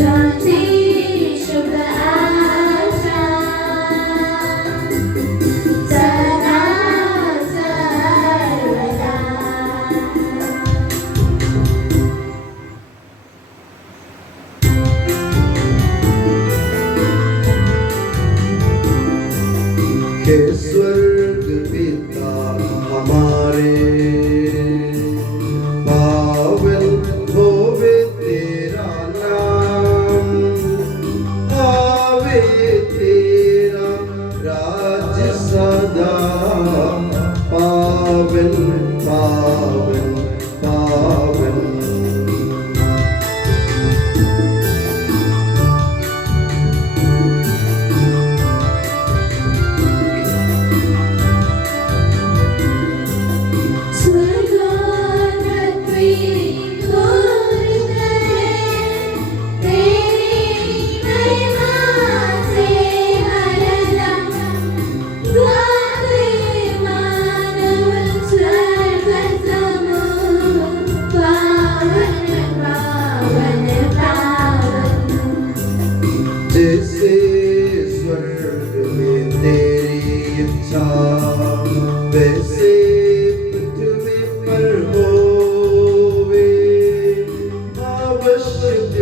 शांति शुभ आशा सदा सर्वदा। हे स्वर्ग पिता हमारे, पावन होवे तेरा नाम, आवे तेरा राज सदा, पावन पावन पावन। जैसे स्वर्ग में तेरी इच्छा, वैसे पृथ्वी पर होवे। आवश्यक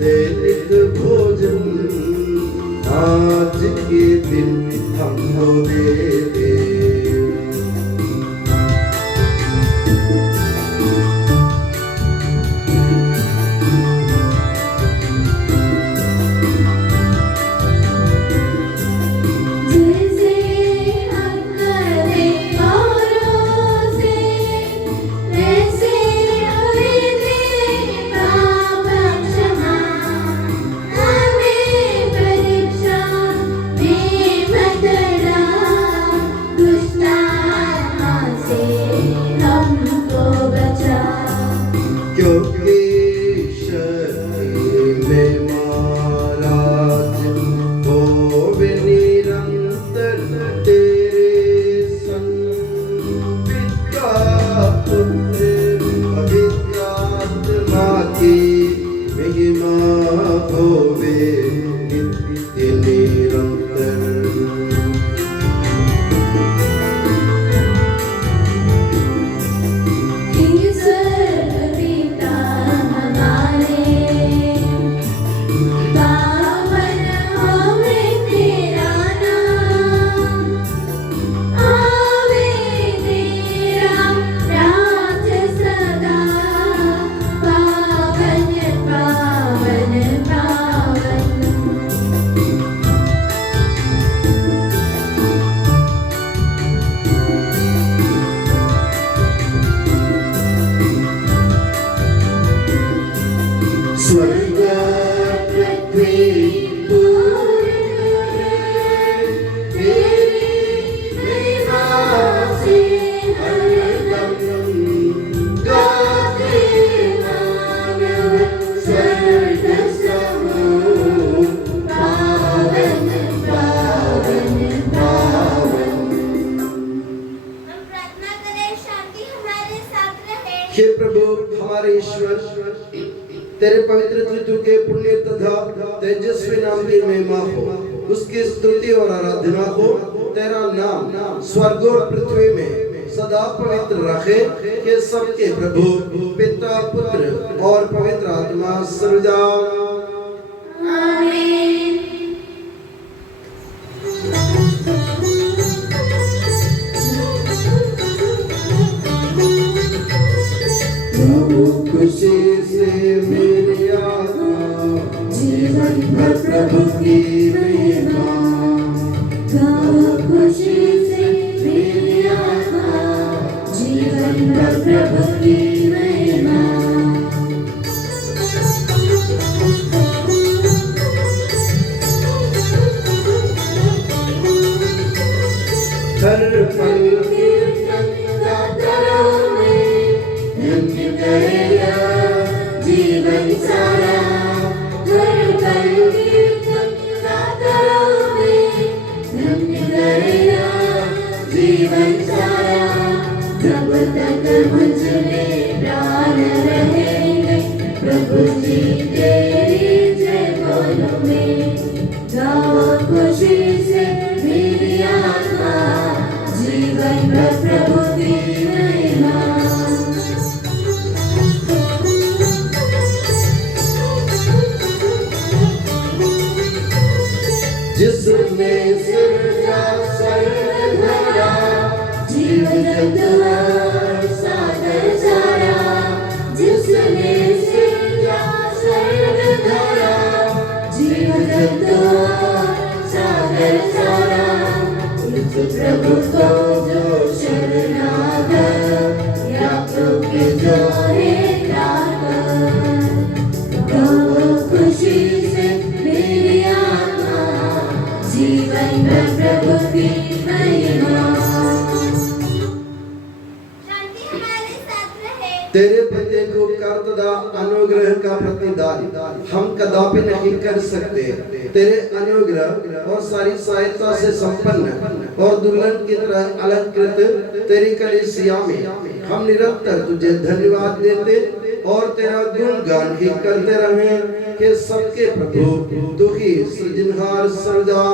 दैनिक भोजन आज के दिन हमको दे दे। क्योंकि शरीर में महाराज होवे निरंतर तेरे संग। पिता पुत्र पवित्र आत्मा की महिमा होवे नित्य निरंतर। स्वर्ग पृथ्वी तेरी महिमा से हरदम गाते मानव स्वर्ग समूह। पावन पावन पावन। हम प्रार्थना करें, शांति हमारे साथ रहे। हे प्रभु हमारे ईश्वर, तेरे पवित्र त्रित्व के पुण्य तथा तेजस्वी नाम की महिमा हो, उसकी स्तुति और आराधना हो। तेरा नाम स्वर्ग और पृथ्वी में सदा पवित्र रखे कि सबके प्रभु पिता पुत्र और पवित्र आत्मा सर्वदा। आमीन। प्रभु खुशी से मेरी आत्मा जीवन भर प्रभु की महिमा। खुशी से मेरी आत्मा जीवन भर प्रभु की महिमा। हर पल कीर्तन गाता मैं, धन्य गया जीवन सारा। हर पल कीर्तन गाता मैं, धन्य गया जीवन सारा। जब तक मुझ में प्राण रहेंगे प्रभु जी के अपने से जा सर्ग धरा, जीव जंतु सागर सारा, उस प्रभु को जो शरणागत, याकूब के जो है खुशी से मेरी आत्मा, जीवन में प्रभु की महिमा। शांति हमारे साथ रहे। तेरे प्रत्येक उपकार तथा अनुग्रह का प्रतिदान हम कदापि नहीं कर सकते। तेरे अनुग्रह और सारी सहायता से संपन्न और दुल्हन की तरह अलंकृत तेरी कलीसिया में हम निरंतर तुझे धन्यवाद देते और तेरा गुणगान ही करते रहे कि सबके प्रभु तू ही सृजनहार सदा।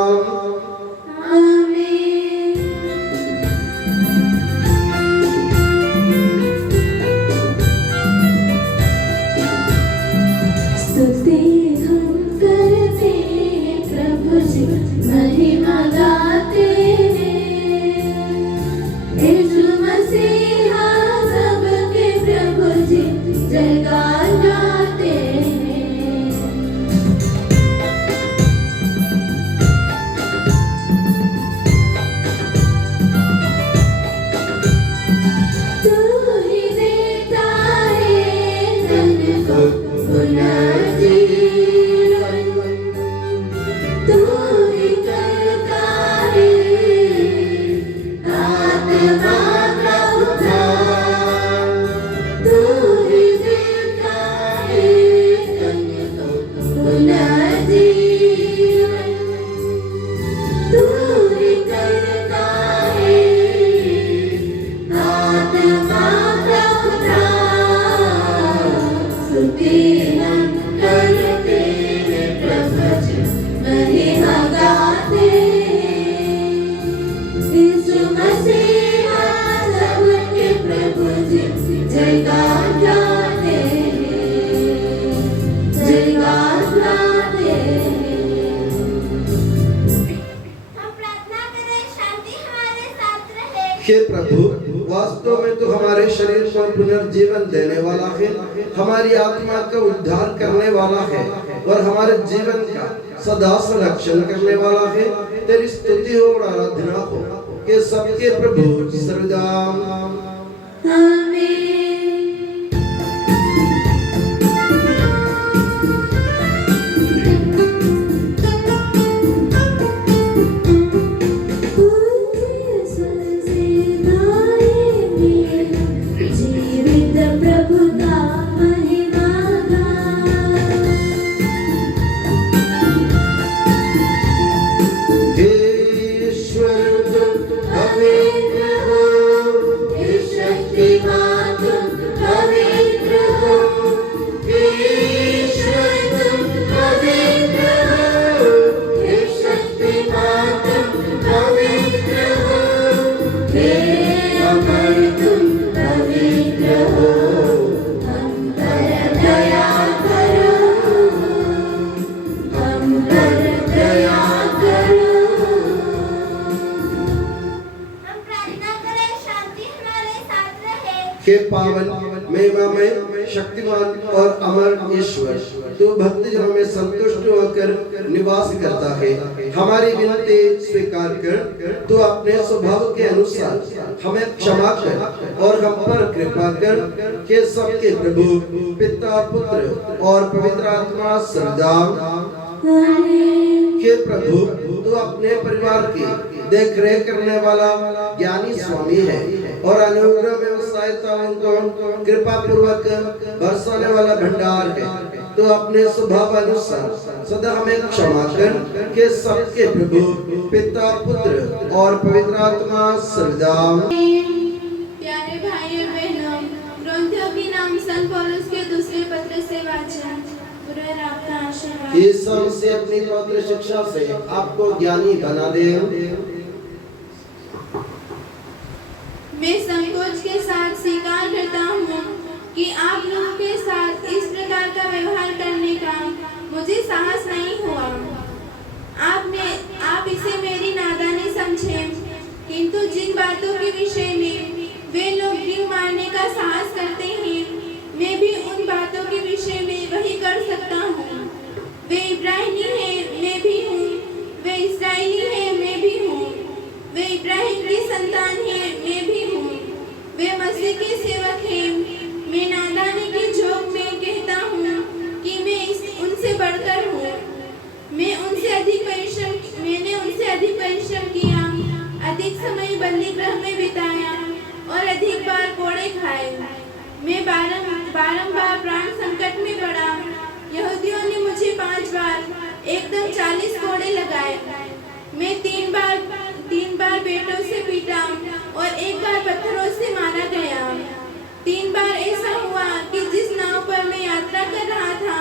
स्तुति हम करते हैं प्रभु जी, महिमा गाते हैं, यीशु मसीहा सबके प्रभु जी, जयकार गाते हैं। तू ही देता है धन को पुनर्जीवन, तू ही करता है आत्मा का उद्धार, तू ही देता है धन को पुनर्जीवन, तू ही करता है आत्मा का उद्धार। स्तुति हम करते हैं प्रभु जी, महिमा गाते हैं, यीशु मसीहा सबके प्रभु जी, जयकार गाते हैं, जयकार गाते हैं। हम प्रार्थना करें। शांति हमारे साथ रहे। हे प्रभु, वास्तव में तो हमारे शरीर को पुनर्जीवन देने वाला है, हमारी आत्मा का उद्धार करने वाला है और हमारे जीवन का सदा संरक्षण करने वाला है। तेरी स्तुति हो और आराधना हो कि सबके प्रभु सर्वदा। आमीन। जीवित प्रभु का महिमा गान। हे ईश्वर तुम पवित्र हो, हे शक्तिमान तुम पवित्र हो, हे ईश्वर तुम पवित्र हो, हे शक्तिमान तुम पवित्र हो, हे अमर तुम पवित्र हो। हम पर दया करो, हम पर दया करो। हम प्रार्थना करें। शांति हमारे साथ रहे। हे पावन महिमामय शक्तिमान और अमर ईश्वर, तू भक्तजनों में संतुष्ट होकर निवास करता है। हमारी विनती स्वीकार कर, तू अपने स्वभाव के अनुसार हमें क्षमा कर और हम पर कृपा कर कि सबके प्रभु पिता पुत्र और पवित्र आत्मा सदा। हे प्रभु, तू अपने परिवार की देख रेख करने वाला ज्ञानी स्वामी है और अनुग्रह में सहायता उनको कृपा पूर्वक बरसाने वाला भंडार है। तो अपने स्वभाव अनुसार सदा हमें क्षमा कर कि सबके प्रभु पिता पुत्र और पवित्र आत्मा सदा। प्यारे भाई बहनों, ग्रंथियों की नाम संत पौलुस के दूसरे पत्र से वाचन। गुरुवर आपका आशीर्वाद। यीशु से अपनी पवित्र शिक्षा से आपको ज्ञानी बना दे। मैं संकोच के साथ स्वीकार करता हूँ कि आप लोगों के साथ इस प्रकार का व्यवहार करने का मुझे साहस नहीं हुआ। आप इसे मेरी नादानी समझें, किंतु जिन बातों के विषय में वे लोग ड्रिंक मारने का साहस करते हैं, मैं भी उन बातों इब्राहिमी है, मैं भी हूँ। वे इस्राएली है, मैं भी हूँ। वे इब्राहिम की संतान है, मैं भी हूँ। वे मसीह के सेवक हैं। मैं नादानी के झोंक में कहता हूँ कि मैं उनसे बढ़कर हूँ। मैंने उनसे अधिक परिश्रम किया, अधिक समय बंदी गृह में बिताया और अधिक बार कोड़े खाए। मैं बारंबार प्राण संकट में पड़ा। यहूदियों ने मुझे 5 बार एकदम 40 कोड़े लगाए। मैं 3 बार बेटों से पीटा और 1 बार पत्थरों से मारा गया। 3 बार ऐसा हुआ कि जिस नाव पर मैं यात्रा कर रहा था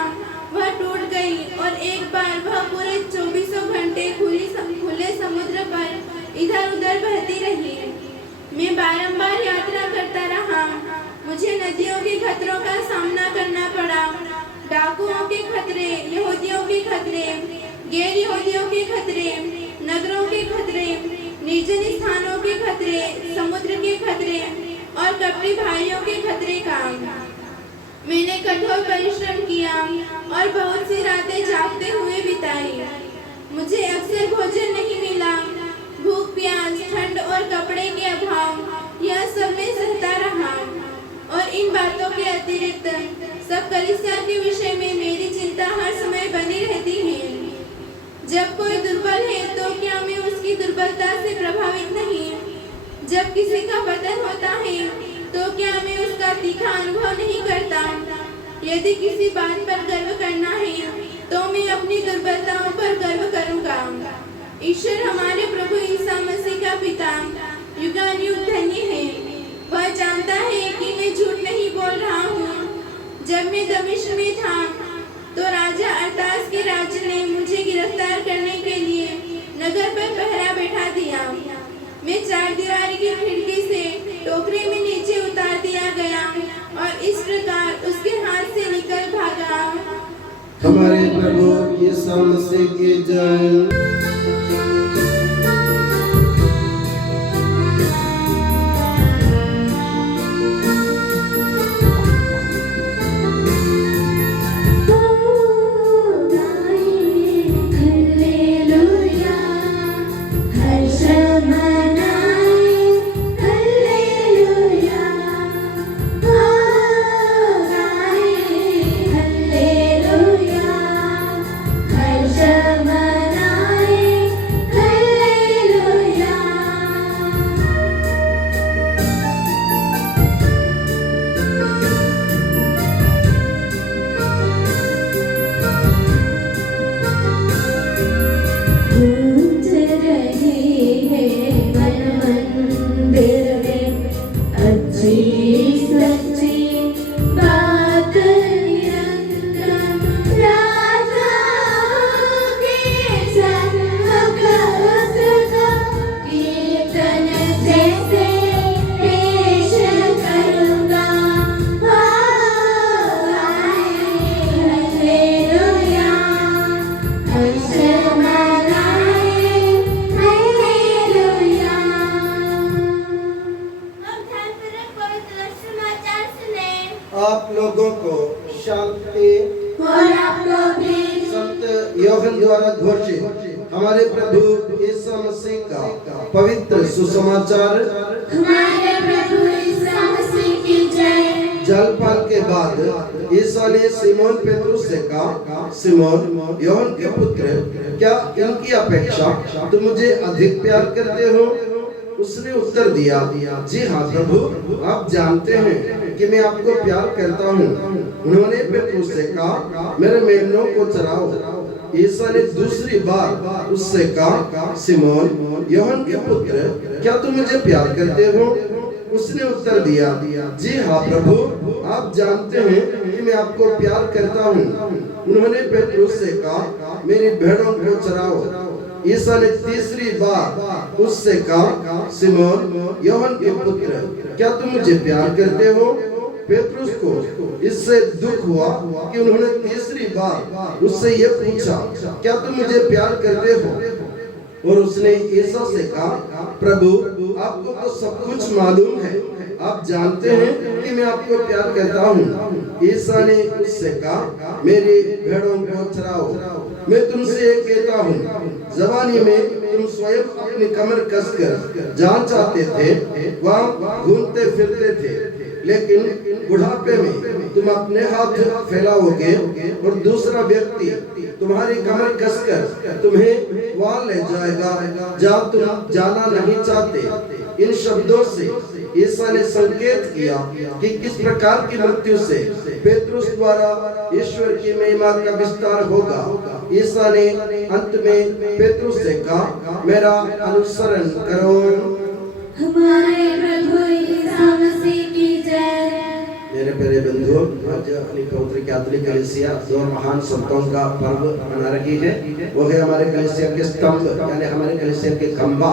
वह टूट गई और 1 बार वह पूरे 24 घंटे खुले समुद्र पर इधर उधर बहती रही। मैं बारंबार यात्रा करता रहा। मुझे नदियों के खतरों का सामना करना पड़ा, डाकुओं के खतरे, यहूदियों के खतरे, गैर यहूदियों के खतरे, नगरों के खतरे, निर्जन स्थानों के खतरे, समुद्र के खतरे और कपटी भाइयों के खतरे का। मैंने कठोर परिश्रम किया और बहुत सी रातें जागते हुए बिताई। मुझे अक्सर भोजन नहीं मिला। भूख, प्यास, ठंड और कपड़े के अभाव, यह सब मैं सहता रहा। और इन बातों के अतिरिक्त सब कलीसिया के विषय में मेरी चिंता हर समय बनी रहती है। जब कोई दुर्बल है तो क्या मैं उसकी दुर्बलता से प्रभावित नहीं? जब किसी का पतन होता है तो क्या मैं उसका तीखा अनुभव नहीं करता? यदि किसी बात पर गर्व करना है तो मैं अपनी दुर्बलताओं पर गर्व करूंगा। ईश्वर हमारे प्रभु ईसा मसीह का पिता युगानुयुग धन्य है। वह जानता है कि मैं झूठ नहीं बोल रहा हूँ। जब मैं दमिश्क में था तो राजा अरतास के राज्य ने मुझे गिरफ्तार करने के लिए नगर पर पहरा बैठा दिया। मैं 4 दीवारी की खिड़की से टोकरी में नीचे उतार दिया गया और इस प्रकार उसके हाथ से निकल भागा। हमारे प्रभु यीशु मसीह की जय। आप लोगों को शांति और आपको भी संत यूहन्ना द्वारा घोषित हमारे प्रभु यीशु मसीह का पवित्र सुसमाचार। हमारे प्रभु यीशु मसीह की जय। जलपान के बाद यीशु ने सिमोन पेट्रुस से कहा, सिमोन यूहन्ना के पुत्र, क्या इनकी अपेक्षा तुम मुझे अधिक प्यार करते हो? उसने उत्तर दिया, जी हाँ प्रभु, आप जानते हैं कि मैं आपको प्यार करता हूँ। उन्होंने पेट्रुस से कहा, मेरे मेमनों को चराओ। यीशु ने दूसरी बार उससे कहा, सिमोन यूहन्ना के पुत्र, क्या तुम मुझे प्यार करते हो? उसने उत्तर दिया, जी हाँ प्रभु, आप जानते हैं कि मैं आपको प्यार करता हूँ। उन्होंने पेट्रुस से कहा, मेरी भेड़ों को चराओ। यीशु ने तीसरी बार उससे कहा, सिमोन यूहन्ना के पुत्र, क्या तुम मुझे प्यार करते हो? पेट्रुस को इससे दुख हुआ कि उन्होंने तीसरी बार उससे ये पूछा, क्या तुम मुझे प्यार करते हो? और उसने यीशु से कहा, प्रभु, आपको तो सब कुछ मालूम है, आप जानते हैं कि मैं आपको प्यार करता हूँ। ईसा ने उससे कहा, मेरी भेड़ों को चराओ। मैं तुमसे एक कहता हूँ, जवानी में तुम स्वयं अपनी कमर कसकर जहाँ चाहते थे वहाँ घूमते फिरते थे, लेकिन बुढ़ापे में तुम अपने हाथ फैलाओगे और दूसरा व्यक्ति तुम्हारी कमर कसकर तुम्हें वहाँ ले जाएगा जहाँ तुम जाना नहीं चाहते। इन शब्दों से ईसा ने संकेत किया कि किस प्रकार की मृत्यु से पेतरुस द्वारा ईश्वर की महिमा का विस्तार होगा। ईसा ने अंत में पेतरुस से कहा, मेरा अनुसरण करो। हमारे प्रभु ईसा मसीह की जय। मेरे प्यारे बंधुओं, आज अपनी पवित्र कैथोलिक कलीसिया दो महान संतों का पर्व मना रही है। वो है हमारे कलीसिया के स्तंभ यानी हमारे कलीसिया के खंबा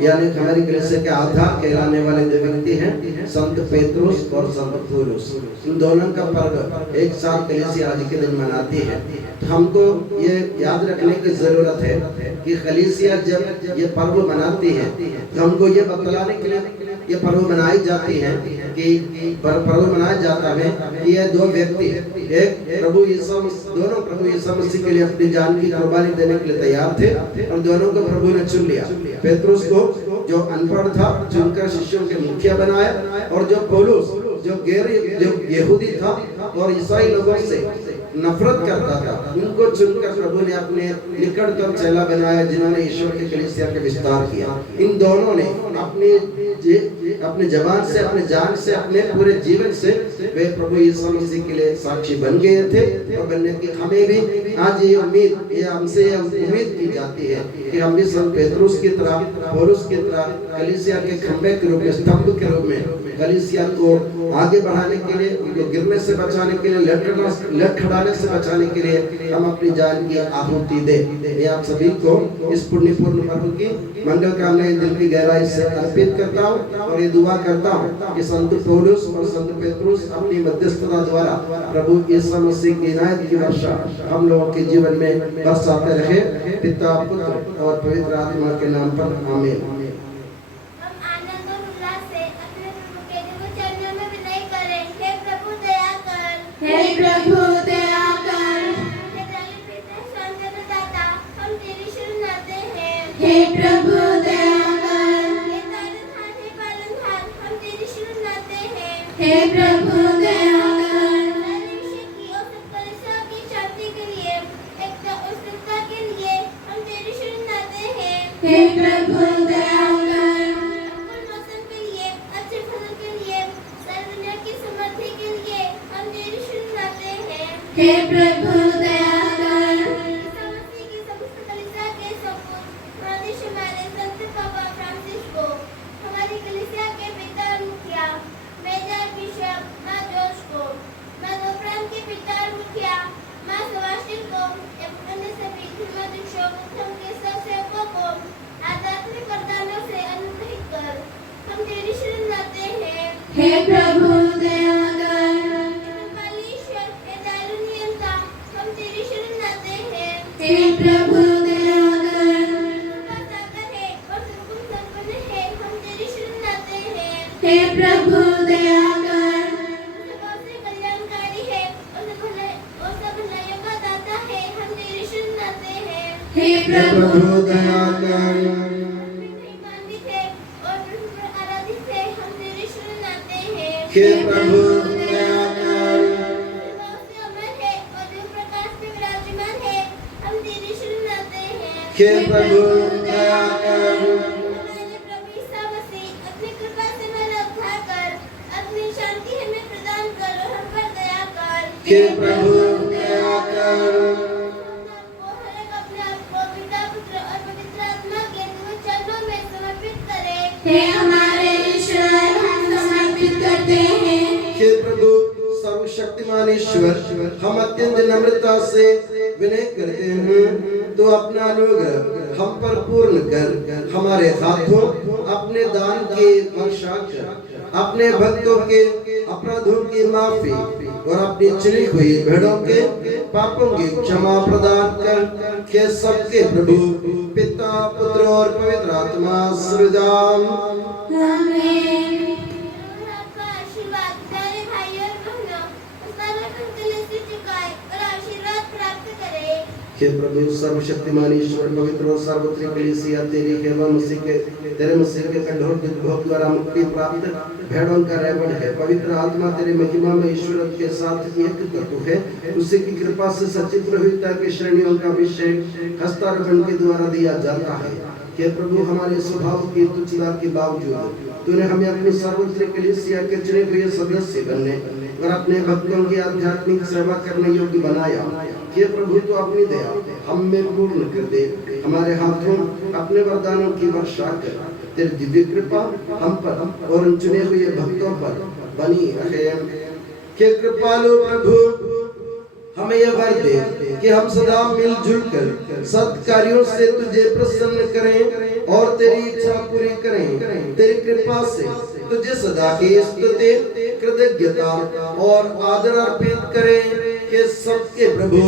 यानी हमारी कलीसिया के आधार कहलाने वाले दो व्यक्ति हैं, संत पेतरुस और संत पौलुस। इन दोनों का पर्व एक साथ कलीसिया आज के दिन मनाती है। तो हमको ये याद रखने की जरूरत है कि कलीसिया जब ये पर्व मनाती है तो हमको ये बतलाने के लिए ये पर्व मनाई जाती है कि पर्व मनाया जाता है कि ये दो व्यक्ति एक प्रभु यीशु दोनों प्रभु यीशु मसीह के लिए अपनी जान की कुर्बानी देने के लिए तैयार थे और दोनों को प्रभु ने चुन लिया। पेतरुस को जो अनपढ़ था चुनकर शिष्यों के मुखिया बनाया, और जो पौलुस जो यहूदी था और ईसाई लोगों से नफरत करता था, उनको चुनकर प्रभु ने अपने निकटतम चेला बनाया जिन्होंने ईश्वर के कलीसिया के विस्तार किया। इन दोनों ने अपने जबान से, अपने जान से, अपने पूरे जीवन से वे प्रभु यीशु मसीह के लिए साक्षी बन गए थे और बनने की हमें भी आज ये उम्मीद हमसे उम्मीद की जाती है कि हम भी संत पेतरुस की तरह, पौलुस की तरह कलीसिया के खंबे के रूप में, स्तंभ के रूप में कलीसिया को आगे बढ़ाने के लिए, उनको गिरने से बचाने के लिए, लड़खड़ाने से बचाने के लिए हम अपनी जान की आहुति दे। मैं आप सभी को इस पुण्यपूर्ण पर्व की मंगल कामनाएं दिल की गहराई से अर्पित करता हूँ और ये दुआ करता हूँ कि संत पौलुस और संत पेतरुस अपनी मध्यस्थता द्वारा प्रभु यीशु मसीह की इनायत की वर्षा हम लोगों के जीवन में बरसाते रहे। पिता, पुत्र और पवित्र आत्मा के नाम पर आमीन। हे प्रभु दया कर। हे प्रभु दया कर। हे प्रभु दया कर। हे प्रभु दया कर। हे प्रभु दया कर। हमारी कलीसिया के पिता मुखिया मेजर बिशप माँ जोश को, माँ दोपरान के पिता मुखिया माँ सवाशिक को, अन्य सभी धर्माध्यक्षों के सेवकों को आध्यात्मिक वरदानों से अनुग्रहित कर हम तेरी शरण लाते हैं। हे प्रभु दया कर। हे प्रभु दया कर। हे प्रभु दया कर। कल्याणकारी है और सब भलाइयों का दाता है, हम तेरी शरण लाते हैं। हे प्रभु दया कर। और आराधित है, हम तेरी शरण लाते हैं। हे प्रभु दया कर। हे प्रभु दया कर। प्रभु ईसा मसीह अपनी कृपा से मेरा उद्धार कर, अपनी शांति हमें प्रदान कर और हम पर दया कर। हे प्रभु दया कर। अपने आप को पिता, पुत्र और पवित्र आत्मा के दो चरणों में समर्पित करें। हे हमारे ईश्वर, हम समर्पित करते हैं। हे प्रभु सर्वशक्तिमान ईश्वर, हम अत्यंत नम्रता से विनय करते हैं तो अपना अनुग्रह हम पर पूर्ण कर हमारे हाथों अपने दान की वर्षा कर, अपने भक्तों के अपराधों की माफी और अपनी चुनी हुई भेड़ों के पापों की क्षमा प्रदान कर के सबके प्रभु पिता, पुत्र और पवित्र आत्मा सदा आमीन। हे प्रभु सर्वशक्तिमान ईश्वर पवित्र और सार्वत्रिक कलीसिया तेरी तेरे मसीह के कठोर दुर्भोग द्वारा मुक्ति प्राप्त भेड़ों का रेवड़ है। पवित्र आत्मा तेरे महिमा में ईश्वर के साथ एक तत्व है। उसी की कृपा से सचित्र हुई के श्रेणियों का अभिषेक हस्तारोपण के द्वारा दिया जाता है। हे प्रभु हमारे स्वभाव की तुच्छता के बावजूद तूने हमें अपनी सार्वत्रिक कलीसिया के चुने हुए सदस्य बनने और अपने भक्तों की आध्यात्मिक सेवा करने योग्य बनाया। हे प्रभु तो अपनी दया हम में पूर्ण कर दे। हमारे हाथों अपने वरदानों की वर्षा कर। तेरी दिव्य कृपा हम पर और उन चुने हुए भक्तों पर बनी रहे। हे कृपालु प्रभु हमें यह वर दे कि हम सदा मिलजुल कर सत्कार्यों से तुझे प्रसन्न करें और तेरी इच्छा पूरी करें। तेरी कृपा से तुझे सदा की स्तुति कृतज्ञता और आदर अर्पित करें कि सबके प्रभु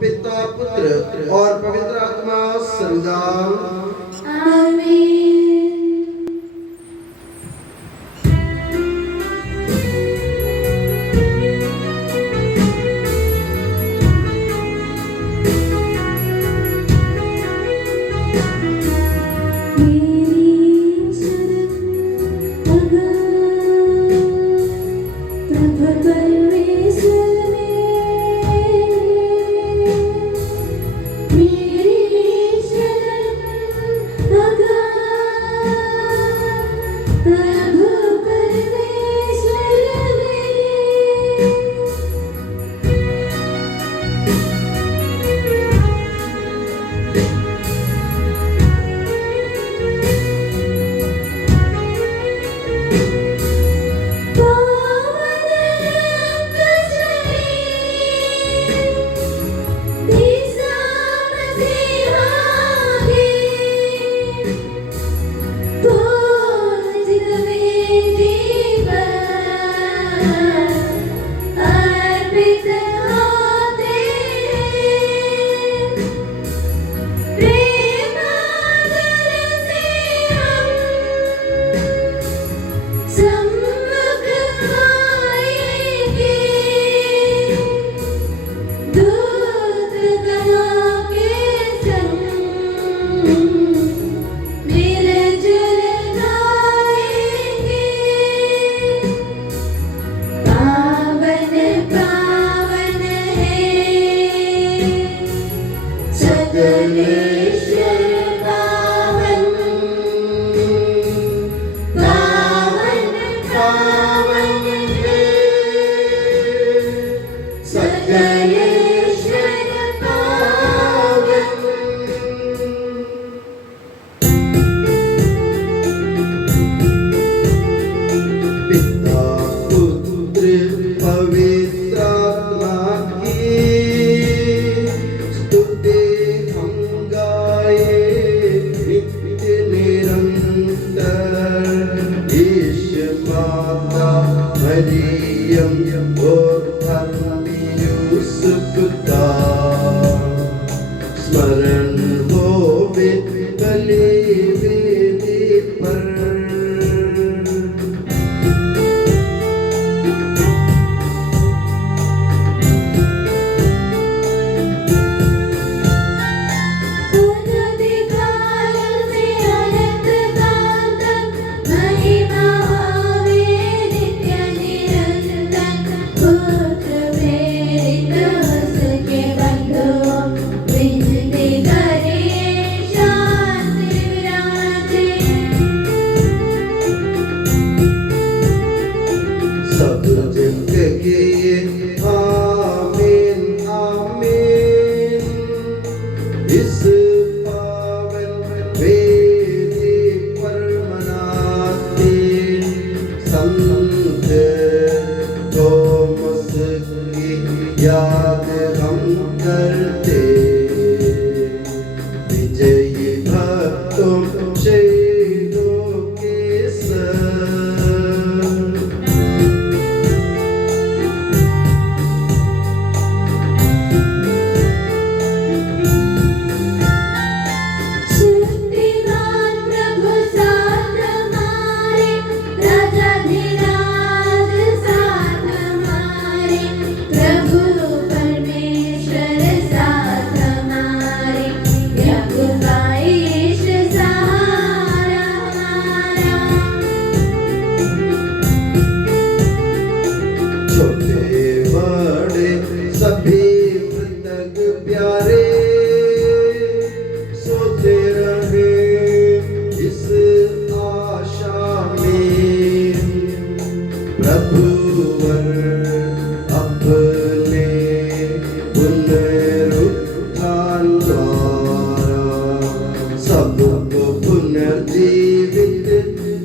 पिता पुत्र और पवित्र आत्मा सर्वदा आमीन। Maryam, oh, पुनरुत्थान द्वारा सबको पुनर्जीवित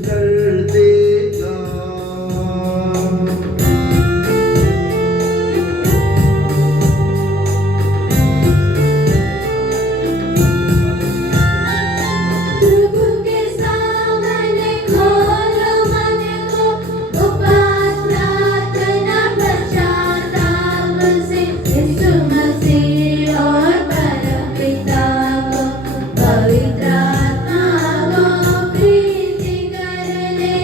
कर देगा। प्रभु के सामने खोलो मन को, उपवास प्रार्थना पश्चाताप से यीशु मसीह और परमपिता को, पवित्र आत्मा को प्रीति कर ले।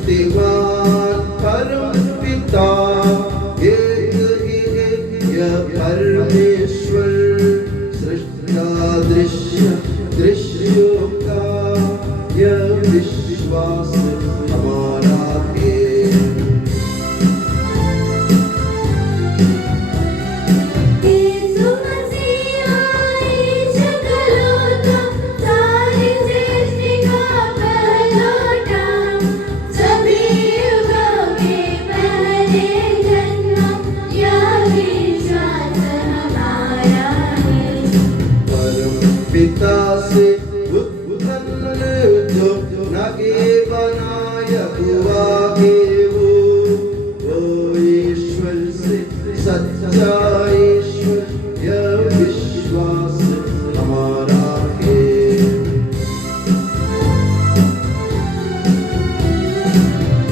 सर्वशक्तिमान परम पिता एक ही है यह परमेश्वर, सृष्टा दृश्यों का यह विश्वास हमारा है। यीशु मसीह ईश कलोटा, सारी सृष्टि का पहलौठा, सभी युगों के पहले जन्म, यह विश्वास हमारा है। परम पिता से उत्पन्न जो नगे बनाया हुआ है वो ईश्वर से सच्चा ईश्वर, यह विश्वास हमारा है।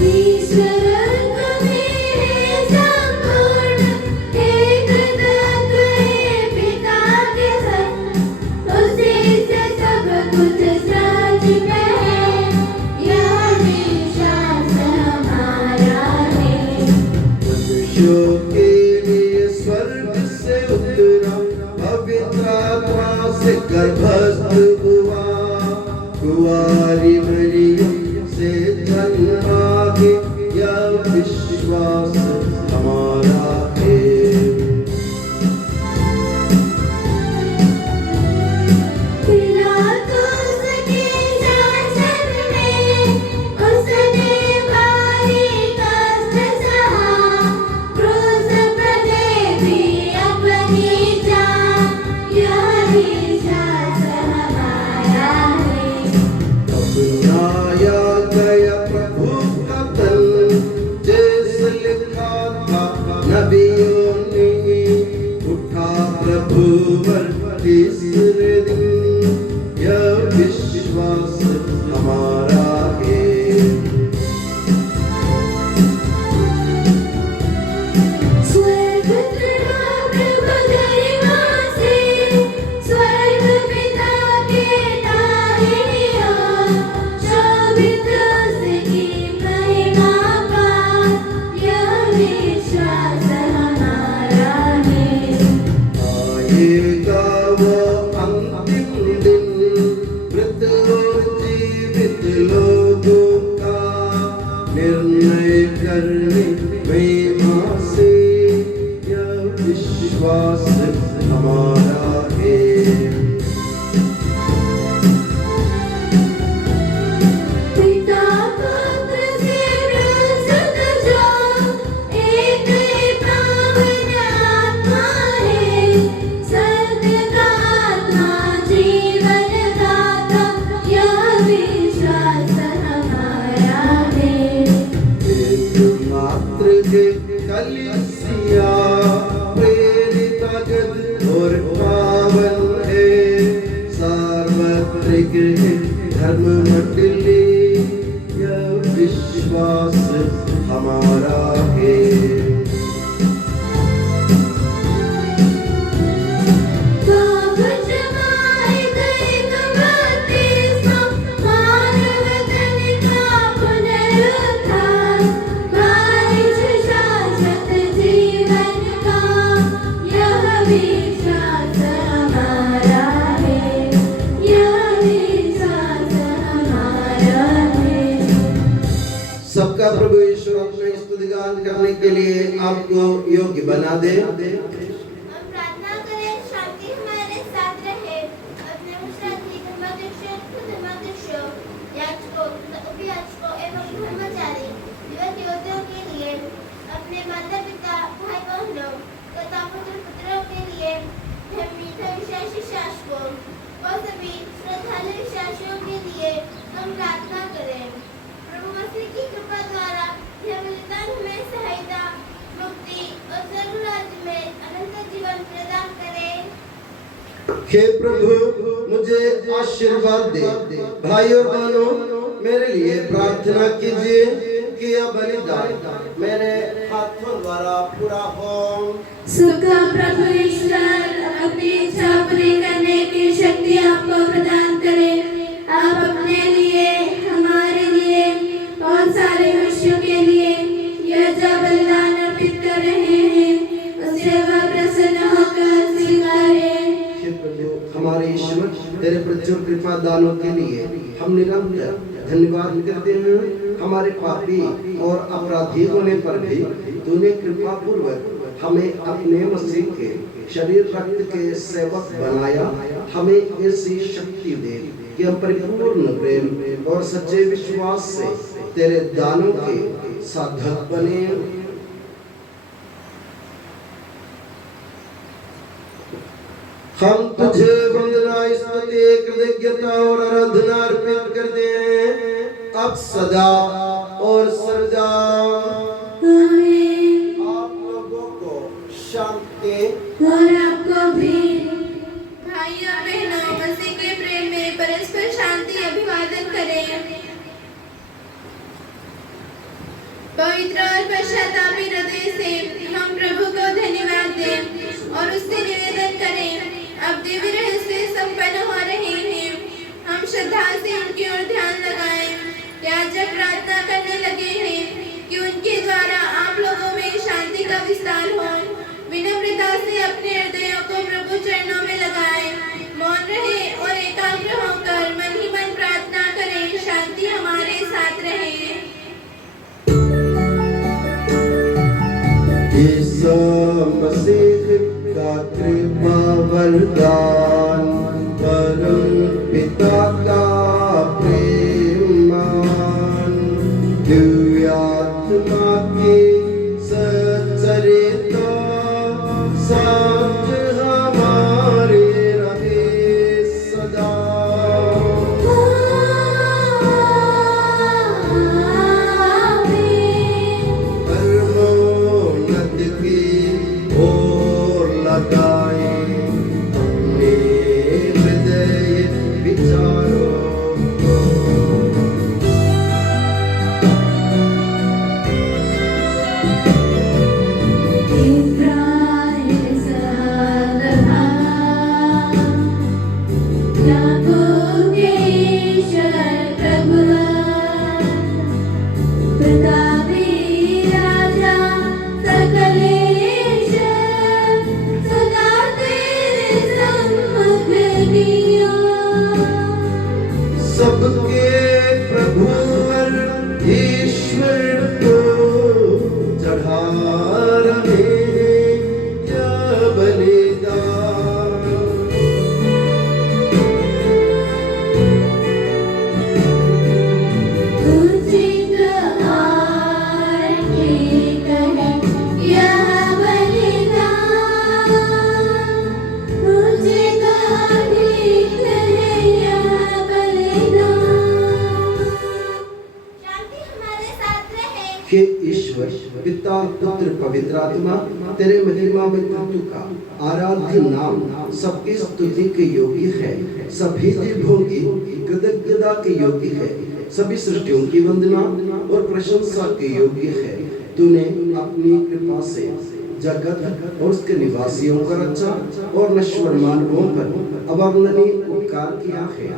ईश्वर को मेरे संपूर्ण एक तत्व है पिता के संग, उसी से सब कुछ सच में है, यह विश्वास हमारा है। मनुष्यों के लिए स्वर्ग से उतरा, पवित्र आत्मा से गर्भस्थ हुआ, कुंवारी मरियम से जन्मा है, यह विश्वास हमारा है। पिलातुस के शासन में उसने भारी कष्ट सहा, क्रूस पर दे दी अपनी जान, यह विश्वास हमारा है। अपनाया गया प्रभु का तन, जैसे लिखा था नबियों ने, उठा प्रभु पर तीसरे दिन, यह विश्वास हमारा है। स्वर्ग चढ़ा प्रभु गरिमा से, स्वर्ग पिता के दाहिनी ओर, शोभित उसकी महिमा का, यह विश्वास हमारा है। आएगा वो अंतिम दिन, मृत और जीवित लोगों का निर्णय करने महिमा से, यह विश्वास हमारा है। पिता पुत्र से प्रस्तुत जो एक पावन आत्मा है, सत्य का आत्मा जीवन दाता, यह विश्वास हमारा है। एकमात्र है कलीसिया, प्रेरित जगत और पावन है, सार्वत्रिक है धर्म मंडली, यह विश्वास हमारा है। पाप क्षमाए गए तो बपतिस्मा, मानव तन का पुनरुत्थान, बारिश शाश्वत जीवन का, यह विश्वास हमारा है, यह विश्वास हमारा है। सबका प्रभु ईश्वर अपने स्तुतिगान करने के लिए आपको योग्य बना दे। हम प्रार्थना करें, शांति हमारे साथ रहे। अपने मुश्किल हे प्रभु मुझे आशीर्वाद दे। भाई और बहनों, मेरे लिए प्रार्थना कीजिए कि यह बलिदान मेरे हाथों द्वारा पूरा हो। सुखा प्रभु ईश्वर अपनी इच्छा पूरी करने की शक्ति आपको प्रदान करे। आप अपने लिए, हमारे लिए और सारे विश्व के लिए यह जो बलिदान अर्पित कर रहे हैं उससे वह प्रसन्न होकर स्वीकारे। हे प्रभु हमारे ईश्वर, तेरे प्रचुर कृपा दानों के लिए हम निरंतर धन्यवाद करते हैं। हमारे पापी और अपराधी होने पर भी तूने कृपा पूर्वक हमें अपने मसीह के शरीर रक्त के सेवक बनाया। हमें ऐसी शक्ति दे कि हम परिपूर्ण प्रेम और सच्चे विश्वास से तेरे दानों के साधक बने। हम तुझे वंदना, स्तुति, कृतज्ञता और आराधना अर्पित करते हैं अब सदा और सदा। आमीन। आप लोगों को शांति। और आपको भी। भाइयों बहनों, मसीह के प्रेम में परस्पर शांति अभिवादन करें। पवित्र और पश्चातापी हृदय से हम प्रभु को धन्यवाद दें और उससे निवेदन करें। अब दिव्य रहस्य संपन्न हो रहे हैं। हम श्रद्धा से उनकी ओर ध्यान लगाएं। याजक प्रार्थना करने लगे हैं कि उनके द्वारा आप लोगों में शांति का विस्तार हो। विनम्रता से अपने हृदयों को प्रभु चरणों में लगाएं। मौन रहे और एकाग्र होकर मन ही मन प्रार्थना करें। शांति हमारे साथ रहे। ईसा मसीह का कृपा वरदान, परम पिता का प्रेम मान, दिव्य आत्मा की सच्चरिता साथ हमारे रहे सदा। परमोन्नत की ओर लगाए अपने हृदय विचारों को। इब्राहिम सदा याकूब के ईश्वर प्रभु, प्रतापी राजा सकल ईश्वर, सदा तेरे सम्मुख दियो। सबके प्रभुवर ईश्वर को चढ़ा रहे यह बलिदान। उचित और ठीक है यह बलिदान, उचित और ठीक है यह बलिदान। शांति हमारे साथ रहे। हे ईश्वर पिता पुत्र पवित्र आत्मा, तेरे महिमा में तू का आराध्य नाम सबकी स्तुति के योग्य है। सभी जीवों की कृतज्ञता के योग्य है। सभी सृष्टियों की वंदना और प्रशंसा के योग्य है। तूने अपनी कृपा से जगत और उसके निवासियों का रक्षा और नश्वर मानवों पर अवर्णनीय उपकार किया है।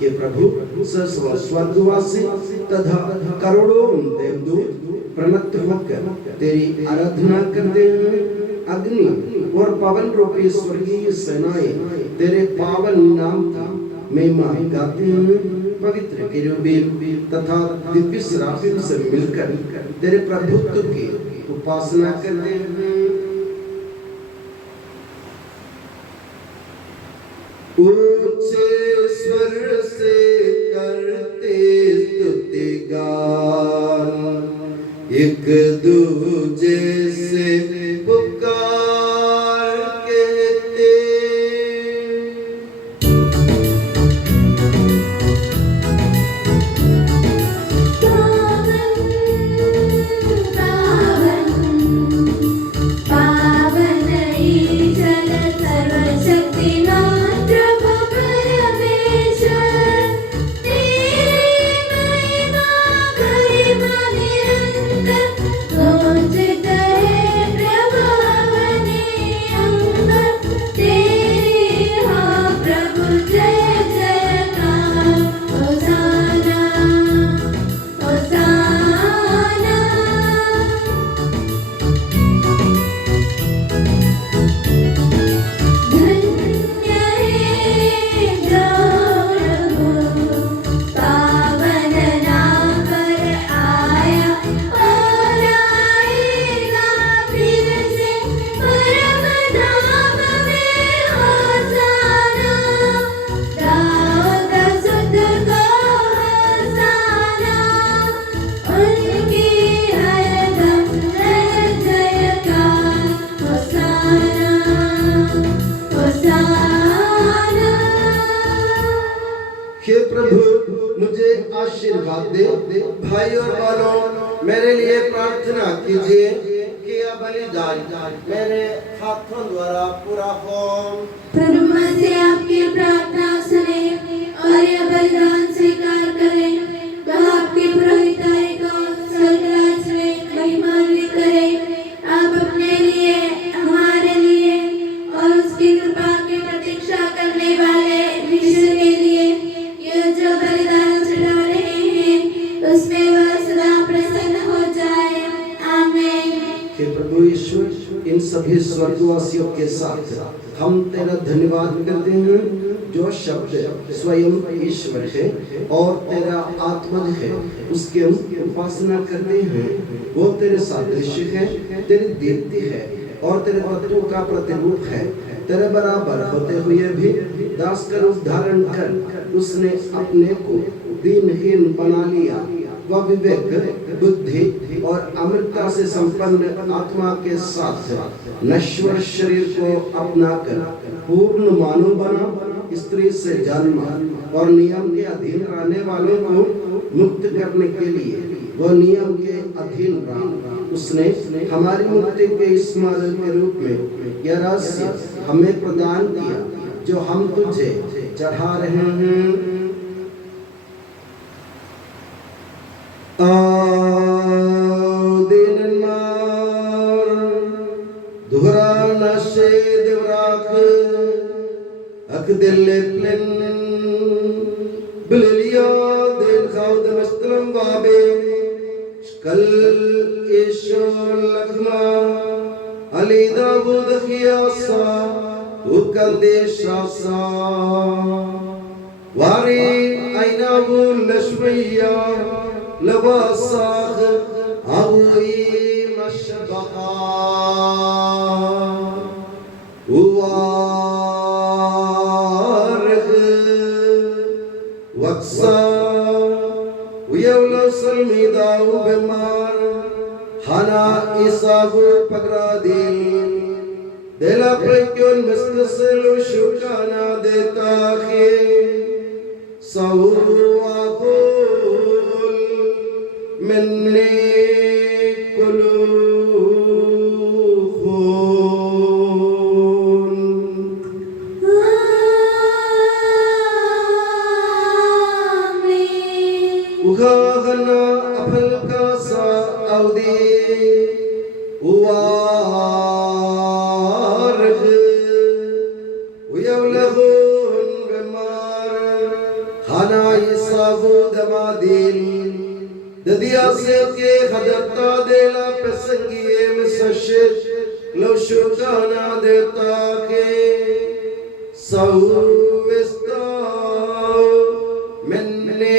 हे प्रभु, सहस्रों स्वर्गवासी तथा करोड़ों देवदूत प्रणत होकर तेरी आराधना करते हैं। अग्नि और पवन रूपी स्वर्गीय सेनाएं तेरे पावन नाम की महिमा गाते हैं। पवित्र केरूबीम तथा दिव्य सराफीम से मिलकर तेरे प्रभुत्व की उपासना करते हैं। ऊंचे स्वर से करते स्तुति गान, एक दूजे से पुकार कहते। पावन पावन ईश्वर सर्वशक्तिमान हे प्रभु मुझे आशीर्वाद दे। भाई और बहनों, मेरे लिए प्रार्थना कीजिए कि यह बलिदान मेरे हाथों द्वारा पूरा हो। प्रभु मसीह आपकी प्रार्थना सुने और यह बलिदान स्वीकार करे। वह आपकी पुरोहिताई को स्वर्गराज में महिमान्वित करे। आप अपने लिए, हमारे लिए और उसकी कृपा की प्रतीक्षा करने वाले विश्व के लिए यह जो बलिदान चढ़ा रहे हैं उसमें वह सदा प्रसन्न हो जाए। आमीन। हे प्रभु ईश्वर, इन सभी स्वर्गवासियों के साथ हम तेरा धन्यवाद करते हैं जो शब्द स्वयं ईश्वर है और तेरा आत्मज है, उसके हम उपासना करते हैं। वो तेरे सादृश्य है, तेरी दीप्ति है और तेरे तत्वों का प्रतिरूप है। तेरे बराबर होते हुए भी दास का रूप धारण कर उसने अपने को दीनहीन बना लिया। वह विवेक, बुद्धि और अमृतता से संपन्न आत्मा के साथ नश्वर शरीर को अपनाकर पूर्ण मानव बना, स्त्री से जन्म और नियम के अधीन रहने वालों को मुक्त करने के लिए वह नियम के अधीन रहा। उसने हमारी मुक्ति के स्मरण के रूप में यह रहस्य हमें प्रदान किया जो हम तुझे चढ़ा रहे हैं। Akdelle plen Belilia den Gaudem Strum Babe Skal Ishol Lakma Ali Davud Khiyasa Ukandesha Sa Wari Ainavu Lashmiya Labasakh Awi Mashbaqa Salmidau bemar Hana isavu pagradil Dela prekyon mistaselu shukana deta khe Sawakul minni Ukhagana aphalka sa audi uwarg uyawlagun bemar hana isavu damadil dadiya se ke khadata dela pasangiye misashir lo shukana deta ke sawista minni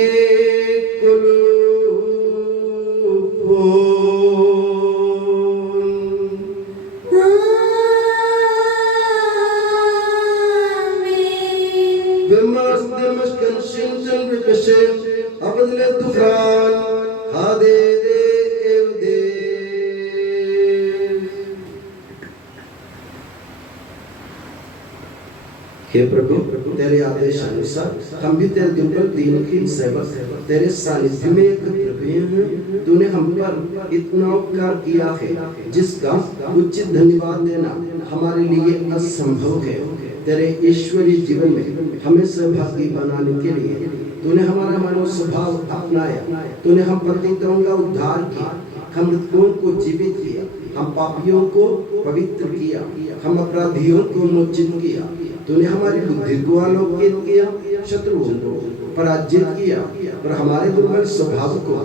हे प्रभु, तेरे आदेश अनुसार हम भी तेरे दिन पर दीनहीन सेवक तेरे सानिध्य में एकत्र हुए हैं। तूने हम पर इतना उपकार किया है जिसका उचित धन्यवाद देना हमारे लिए असंभव है। तेरे ईश्वरीय जीवन में हमें सहभागी बनाने के लिए तूने हमारा मानव स्वभाव अपनाया। तूने हम पतितों का उद्धार किया, हम मृतकों को जीवित किया, हम पापियों को पवित्र किया, हम अपराधियों को मोचित किया। तूने हमारी बुद्धि को आलोकित किया, शत्रुओं को पराजित किया और हमारे दुर्बल स्वभाव को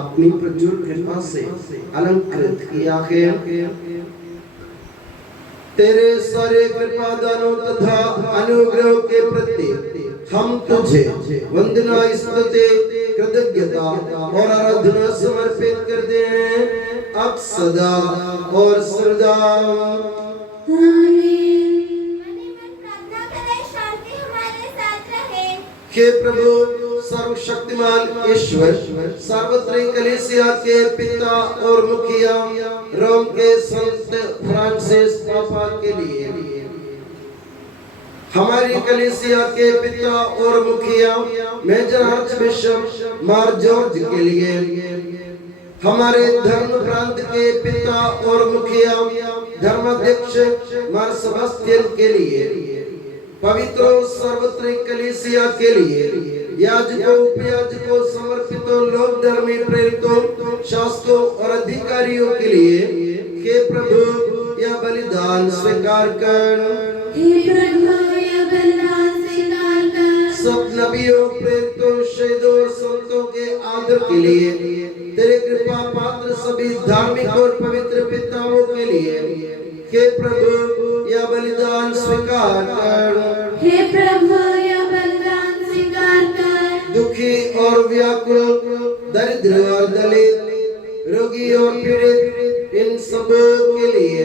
अपनी प्रचुर कृपा से अलंकृत किया है। तेरे सारे कृपा दानों तथा अनुग्रह के प्रति हम तुझे वंदना, स्तुति, कृतज्ञता और आराधना समर्पित करते हैं अब सदा और सदा। हे प्रभु सर्वशक्तिमान ईश्वर, सार्वत्रिक कलीसिया के पिता और मुखिया रोम के संत फ्रांसिस पापा के लिए हमारी कलीसिया के पिता और मुखिया मेजर आर्च बिशप मार जॉर्ज के लिए, हमारे धर्म प्रांत के पिता और मुखिया धर्माध्यक्ष मार सेबास्टियन के लिए, पवित्र और सार्वत्रिक कलीसिया के लिए, याजकों, उपयाजकों, समर्पितों, लोक धर्मी प्रेरितों, शासकों और अधिकारियों के लिए, हे प्रभु यह बलिदान स्वीकार कर। हे प्रभु यह बलिदान स्वीकार कर। सब नबियों, प्रेरितों, शहीदों और संतों के आदर के लिए, तेरे कृपा पात्र सभी धार्मिक और पवित्र पिताओं के लिए, हे प्रभु यह बलिदान स्वीकार कर। हे प्रभु यह बलिदान स्वीकार कर। दुखी और व्याकुल, दरिद्र और दलित, रोगी और पीड़ित, इन सबों के लिए,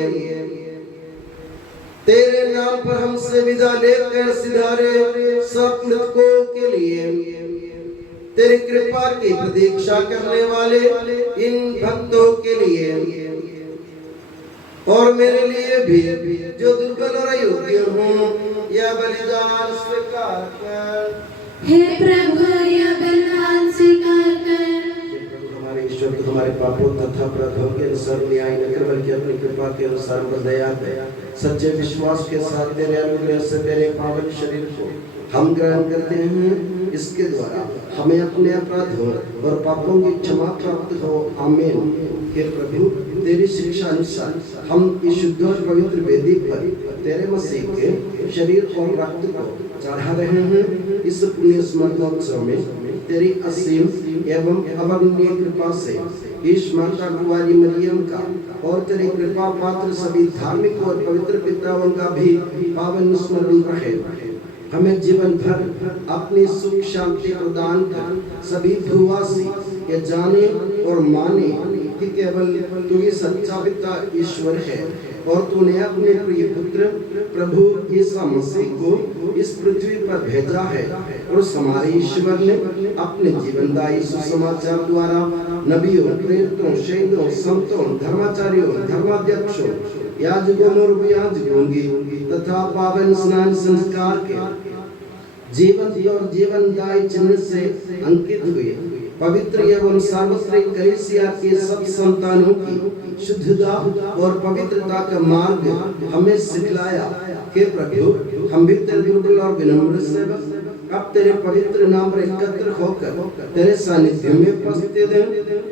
तेरे नाम पर हमसे विदा लेकर सिधारे सब मृतकों के लिए, तेरी कृपा की प्रतीक्षा करने वाले इन भक्तों के लिए, और मेरे लिए भी जो दुर्बल और अयोग्य हूँ, यह बलिदान स्वीकार कर। हे प्रभु यह बलिदान स्वीकार कर। हमारे ईश्वर को हमारे पापों तथा अपराधों के अनुसार न्याय न कर, बल्कि अपनी कृपा के अनुसार दया दया सच्चे विश्वास के साथ तेरे अनुग्रह से तेरे पावन शरीर को हम ग्रहण करते हैं। इसके द्वारा हमें अपने अपराधों और पापों की क्षमा प्राप्त हो। आमीन। हे प्रभु, तेरी शिक्षा अनुसार हम इस शुद्ध और पवित्र वेदी पर तेरे मसीह के शरीर और रक्त को चढ़ा रहे हैं। इस पुण्य स्मरणोत्सव में तेरी असीम एवं अवर्णनीय कृपा से इस माता कुंवारी मरियम का और तेरी कृपा पात्र सभी धार्मिक और पवित्र पिताओं का भी पावन स्मरण रहे। हमें जीवन भर अपनी सुख शांति प्रदान कर सभी भूवासी ये जाने और माने कि केवल तू ही सच्चा पिता ईश्वर है और तूने अपने प्रिय पुत्र प्रभु यीशु मसीह को इस पृथ्वी पर भेजा है। और हमारे ईश्वर ने अपने जीवनदायी सुसमाचार द्वारा नबियों, प्रेरितों, शहीदों, संतों, धर्माचार्यों, धर्माध्यक्षों, याजकों और उपयाजकों तथा पावन स्नान संस्कार के जीवन और जीवनदायी चिन्ह से अंकित हुए पवित्र एवं सार्वत्रिक कलीसिया के सब संतानों की शुद्धता और पवित्रता का मार्ग हमें सिखलाया। हे प्रभु, हम भी तेरे दुर्बल और विनम्र सेवक अब तेरे पवित्र नाम पर एकत्र होकर तेरे सानिध्य में उपस्थित हैं।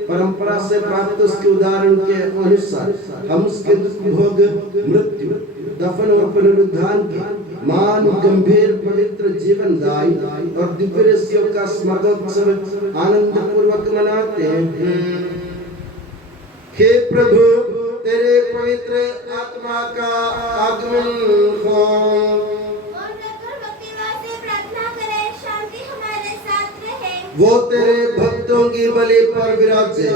परंपरा से प्राप्त उसके उदाहरण के अनुसार हम उसके दुख, भोग, मृत्यु, दफन और पुनरुत्थान के मान गंभीर पवित्र जीवनदायी और दिव्य रहस्यों का स्मरणोत्सव आनंद पूर्वक मनाते हैं। हे प्रभु, तेरे पवित्र आत्मा का आगमन हो। वो तेरे भक्तों की बलि पर विराजे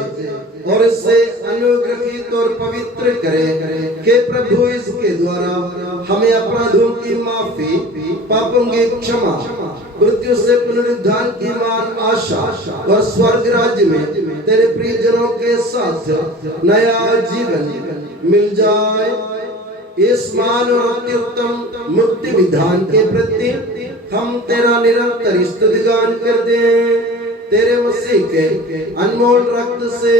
और इसे अनुग्रहित और पवित्र करे। हे प्रभु, इसके द्वारा हमें अपराधों की माफी, पापों की क्षमा, मृत्यु से पुनरुत्थान की मान आशा और स्वर्ग राज्य में तेरे प्रियजनों के साथ नया जीवन मिल जाए। इस मान और अत्युत्तम मुक्ति विधान के प्रति हम तेरा निरंतर स्तुतिगान करते हैं। तेरे मसीह के अनमोल रक्त से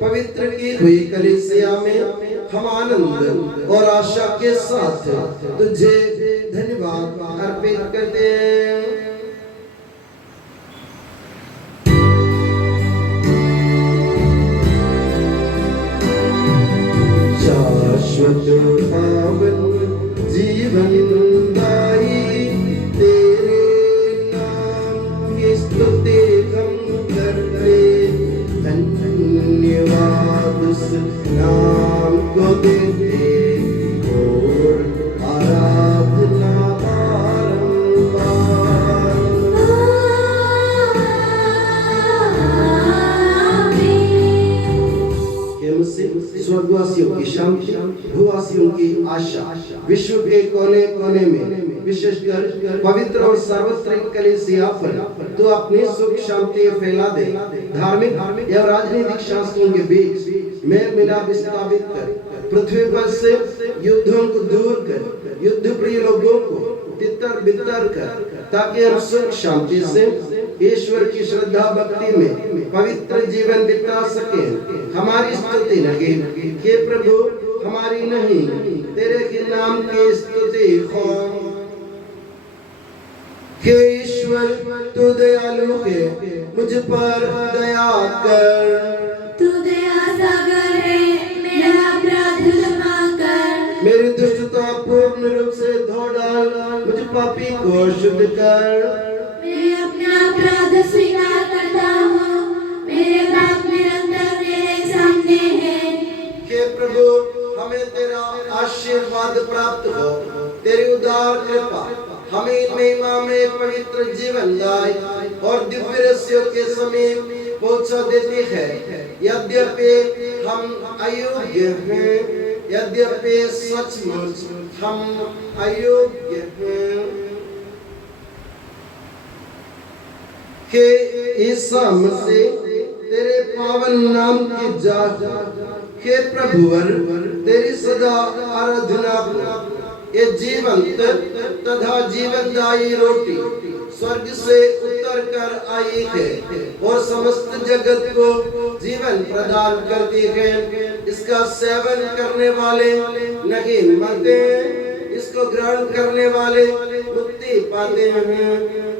पवित्र की हुई कलीसिया में हम आनंद और आशा के साथ तुझे धन्यवाद अर्पित करते हैं। शाश्वत पावन जीवनदायी तेरे नाम की स्तुति हम करते, धन्यवाद उस नाम को देते और आराधना स्वर्गवासियों की शांति, भूवासियों की आशा, विश्व के कोने कोने में विशेषकर पवित्र और सार्वत्रिक कलीसिया पर तू अपनी सुख शांति फैला दे। धार्मिक या राजनीतिक शासकों के बीच में मिलाप स्थापित कर, पृथ्वी पर से युद्धों को दूर कर, युद्ध प्रिय लोगों को तितर बितर कर, ताकि हम सुख शांति से ईश्वर की श्रद्धा भक्ति में पवित्र जीवन बिता सके। हमारी स्तुति लगे कि प्रभु हमारी नहीं, तेरे के नाम की स्तुति हो। हे ईश्वर तू दयालु है, मुझ पर दया कर। तू दया सागर है, मेरा अपराध क्षमा कर। मेरी दुष्टता पूर्ण रूप से धो डाल, मुझ पापी को शुद्ध कर। मैं अपना अपराध स्वीकार करता हूँ, मेरे पाप निरंतर मेरे सामने हैं। हे प्रभु हमें तेरा आशीर्वाद प्राप्त हो, तेरी उदार कृपा हमें महिमा में पवित्र जीवन दाय और दिव्य रहस्यों के समीप पहुंचा देती है। यद्यपि हम अयोग्य हैं, यद्यपि सचमुच हम अयोग्य हैं, कि ईसा मसीह तेरे पावन नाम की जात के प्रभुवर तेरी सदा आराधना। ये जीवंत तथा जीवनदायी रोटी स्वर्ग से उतर कर आई है और समस्त जगत को जीवन प्रदान करती है। इसका सेवन करने वाले नहीं मरते, इसको ग्रहण करने वाले मुक्ति पाते हैं,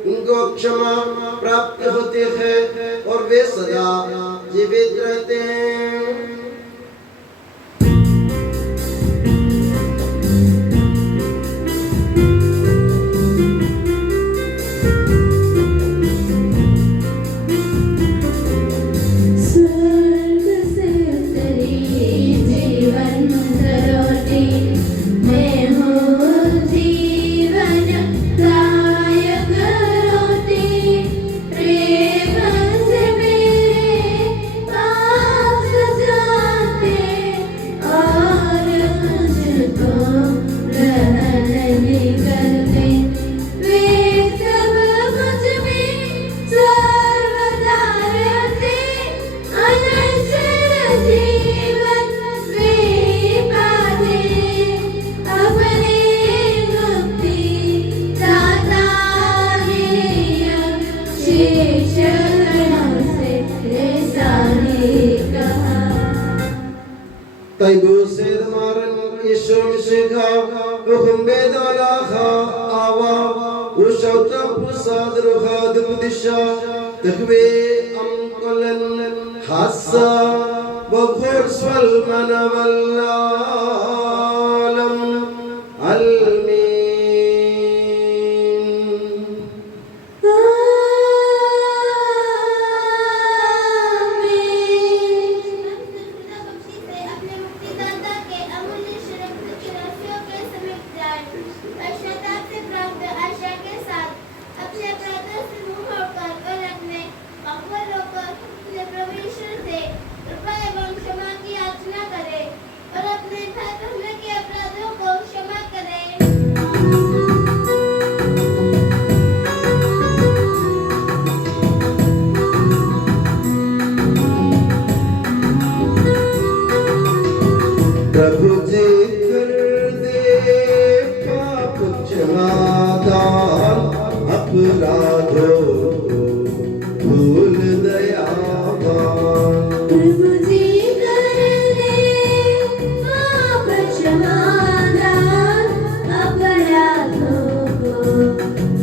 उनको क्षमा प्राप्त होती है और वे सदा जीवित रहते हैं। Taibu sedmaran ishom shikha Uhumbe dalaha awa Ushauta pusad ruhad pudisha Takwe amkolan hassa Waghur swal manawallalam almin प्रभु जी कर दे पाप क्षमादान अपराधों को भूल दयावान। प्रभु जी कर दे पाप क्षमादान अपराधों को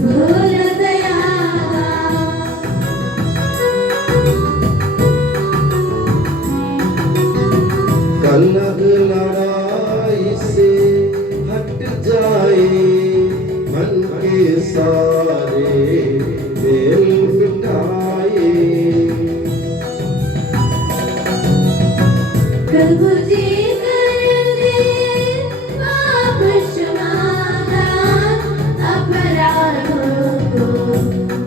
भूल दयावान। कलह लड़ाई से हट जाए मन के सारे मेल मिटाए। प्रभु जी कर दे पाप क्षमादान अपराधों को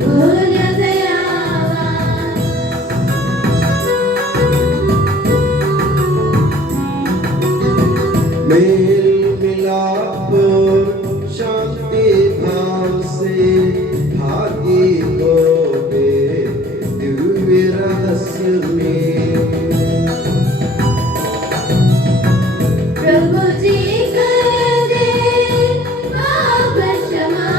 भूल दयावान। मेल मिलाप शांति भाव से भागी को दे दिव्य रहस्य में। प्रभु जी कर दे पाप क्षमा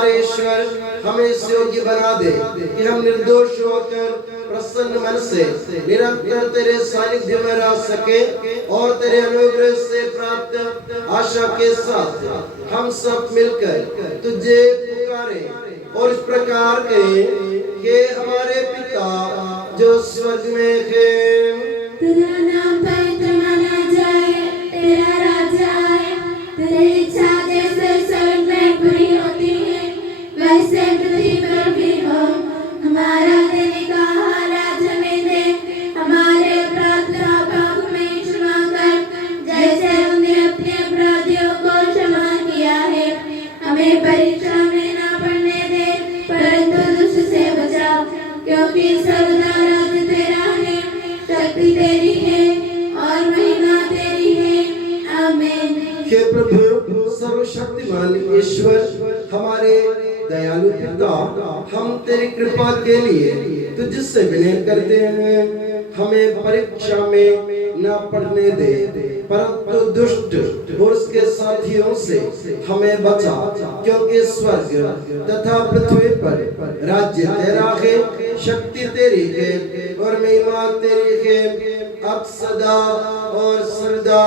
हमारे ईश्वर हमें इस योग्य बना दे कि हम निर्दोष होकर प्रसन्न मन से निरंतर तेरे सानिध्य में रह सके और तेरे अनुग्रह से प्राप्त आशा के साथ हम सब मिलकर तुझे पुकारे और इस प्रकार कहें कि हमारे पिता जो स्वर्ग में है, तेरा नाम पवित्र माना जाए, तेरा राज्य आए, तेरी इच्छा जैसे स्वर्ग में पूरी होती है वैसे पृथ्वी पर भी हो। हमारा दैनिक आहार आज हमें दे, हमारे अपराध पाप में क्षमा कर जैसे हमने अपने अपराधियों को क्षमा किया है। हमें परीक्षा में ना पड़ने दे परंतु दुष्ट से बचा, क्योंकि सर्वदा राज्य तेरा है, शक्ति तेरी है और महिमा तेरी है। आमीन। हे प्रभु सर्वशक्तिमान ईश्वर हमारे दयालु पिता, हम तेरी कृपा के लिए तुझसे विनय करते हैं, हमें परीक्षा में न पड़ने दे परंतु दुष्ट और उसके साथियों से हमें बचा, क्योंकि स्वर्ग तथा पृथ्वी पर राज्य तेरा है, शक्ति तेरी है और महिमा तेरी है अब सदा और सदा।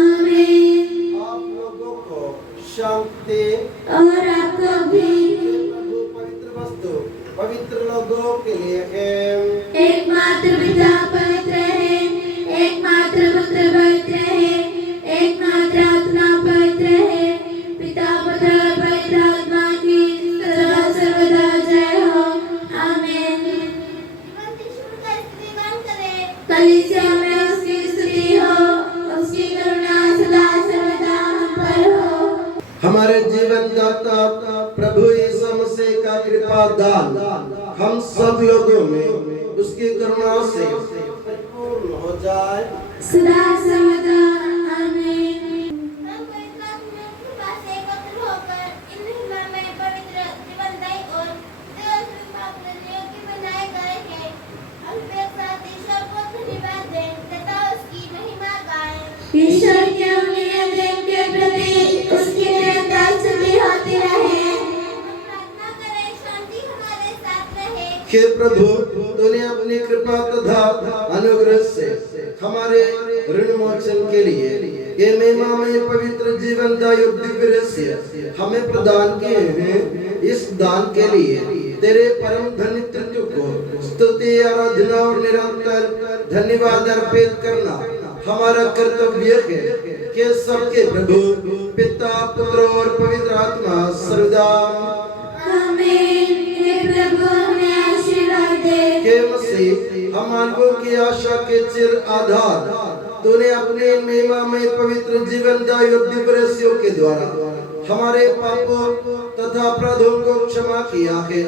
आमीन। आप लोगों को शांति और आपको भी। प्रभु पवित्र वस्तु पवित्र लोगों के लिए है। एकमात्र पिता पवित्र है, एकमात्र पुत्र पवित्र है, एकमात्र आत्मा पवित्र है। पिता पुत्र और पवित्र आत्मा की सदा सर्वदा जय हो। आमीन। जीवन ईश्वर का स्तुतिगान करें। कलीसिया में उसकी स्तुति हो, उसकी करुणा सदा सर्वदा हम पर हो। हमारे जीवन दाता प्रभु यीशु मसीह का कृपा दान हम सब लोगों में उसकी करुणा से परिपूर्ण हो जाए सदा सर्वदा। आमीन। हम पवित्र आत्मा की कृपा से एकत्र होकर इन महिमा में पवित्र जीवनदायी और देवस्वरूप की बनाए गए हैं। हम एक साथ ईश्वर को धन्यवाद दें तथा उसकी महिमा गाएं। ईश्वर के अमूल्य देन के प्रति उसकी निरंतर स्तुति होती रहे। हम प्रार्थना करें शांति हमारे साथ रहे। हे प्रभु तूने अपनी कृपा तथा अनुग्रह से हमारे ऋण मोचन के लिए ये महिमा में पवित्र जीवन दायक दिव्य रहस्य हमें प्रदान किए हैं। इस दान के लिए तेरे परम धन्यत्व को स्तुति आराधना और निरंतर धन्यवाद अर्पित करना हमारा कर्तव्य है कि सबके प्रभु पिता पुत्र और पवित्र आत्मा सर्वदा आमीन। हे प्रभु हमें आशीर्वाद दे। के मसीह हम मानवों की आशा के चिर आधार तूने अपने महिमा में पवित्र जीवन दायक दिव्य रहस्यों के द्वारा हमारे पापों तथा अपराधों को क्षमा किया है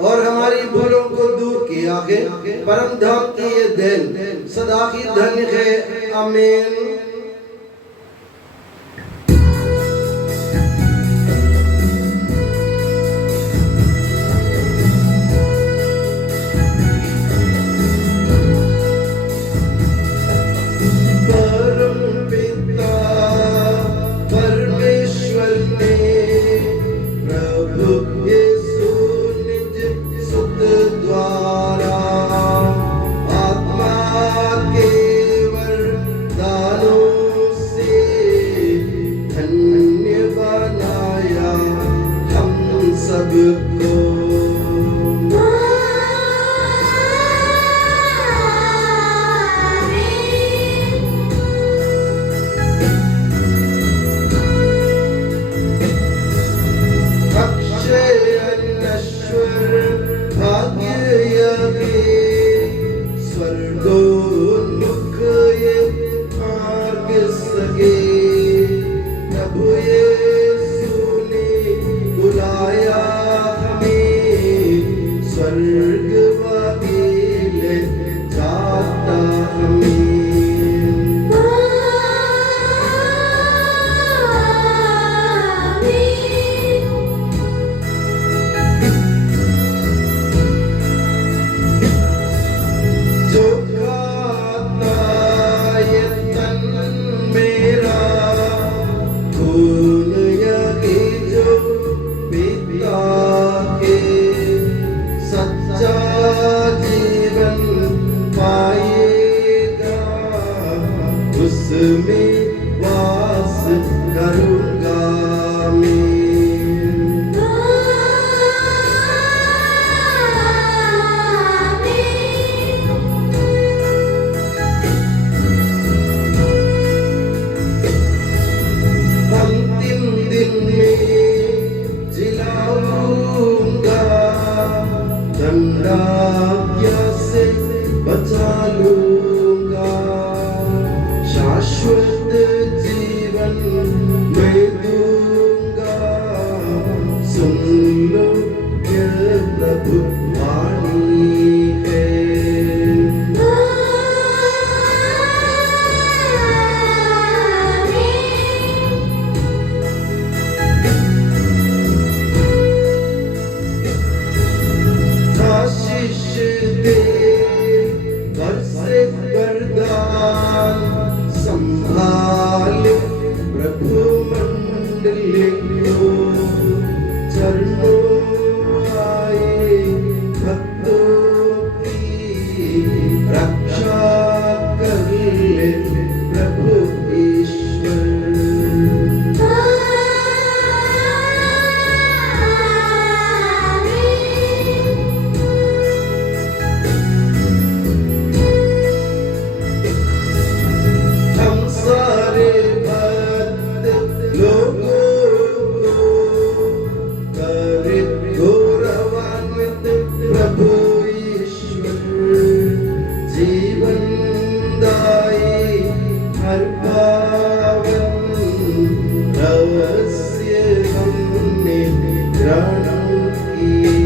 और हमारी भूलों को दूर किया है। परम धाम की ये देन सदा ही धन्य है। आमीन। द्वारा आत्मा के वरदान उसमें वास करूंगा मैं। अंतिम दिन में जिलाऊंगा, दंडाज्ञा से बचा लूंगा, शाश्वत जीवन मैं दूंगा। सुन लो ये प्रभु वाणी है। आशीष दे बरसे वरदान, संभाले प्रभु मंडली को, चरणों आए भक्तों की रक्षा कर ले प्रभु ईश्वर। हम सारे भक्त लोगों को करे गौरवान्वित प्रभु ईश्वर। जीवन दायी हर पावन रहस्य हमने ग्रहण किए।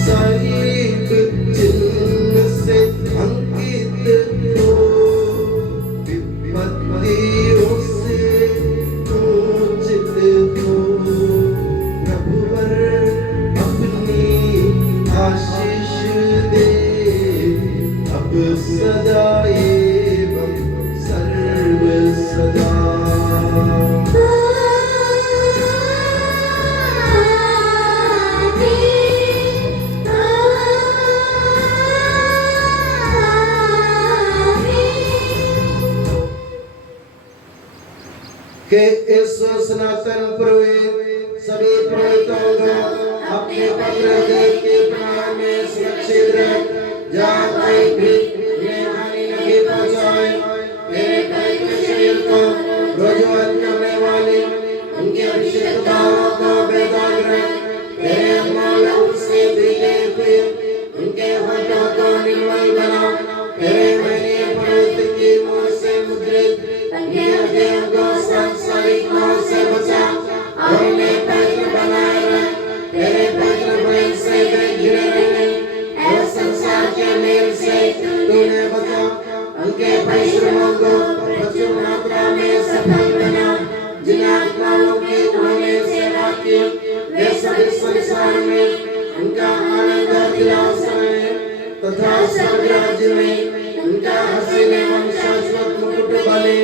साहिब चिन्ह से अंकित हो, विपत्तियों से मोचित हो, प्रभुवर अपनी आशीष दे, अब सदा एवं सर्व सदा। के इस सनातन पुरोहित सभी पुरोहितों को अपने पत्र दे के प्रणाम में सुरक्षित रख, जहाँ कोई भी हानि नहीं पहुँचाए। तेरे पवित्र शरीर को रोजगार करने वाले उनके अभिषेक भावों को बेदाग रख। तेरे अमोल रूप से भीगे हुए उनके होठों को निर्मल बना। तेरे महनीय पुरोहित की मोहर से मुद्रित उनके हृदय को सांसारिक मोह से बचा और उन्हें पवित्र बनाए रख। तेरे पवित्र प्रेम से वे घिरे रहे और संसार के मेल से तूने बचा। उनके परिश्रमों को प्रचुर मात्रा में सफल बना। जिन आत्माओं की उन्होंने सेवा की वे सभी संसार में उनका आनंद दिलाए तथा स्वर्ग राज्य में उनका हसीन एवं शाश्वत मुकुट बने।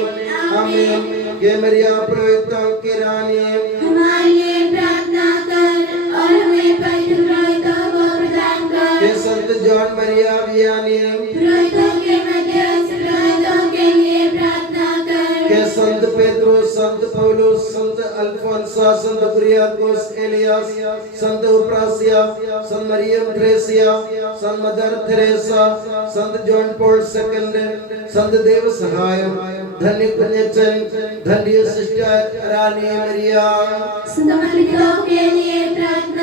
आमीन। ये मरिया पुरोहितों की रानी, हमारे लिए प्रार्थना कर और हमें पवित्र पुरोहितों को प्रदान कर। ये संत जॉन मरिया वियानी, पुरोहितों के मध्यस्थ पुरोहितों के लिए प्रार्थना कर। के संत पेट्रोस, संत पौलुस, संत अल्फोंसा, संत कुरियाकोस एलियास, संत उप्रासिया, संत मरियम थ्रेसिया, संत मदर थेरेसा, संत जॉन पॉल सेकंड, संत देव सहाय, धन्य पुण्यचन, धन्य सिस्टर रानी मरिया, संत पंडितों के लिए प्रार्थना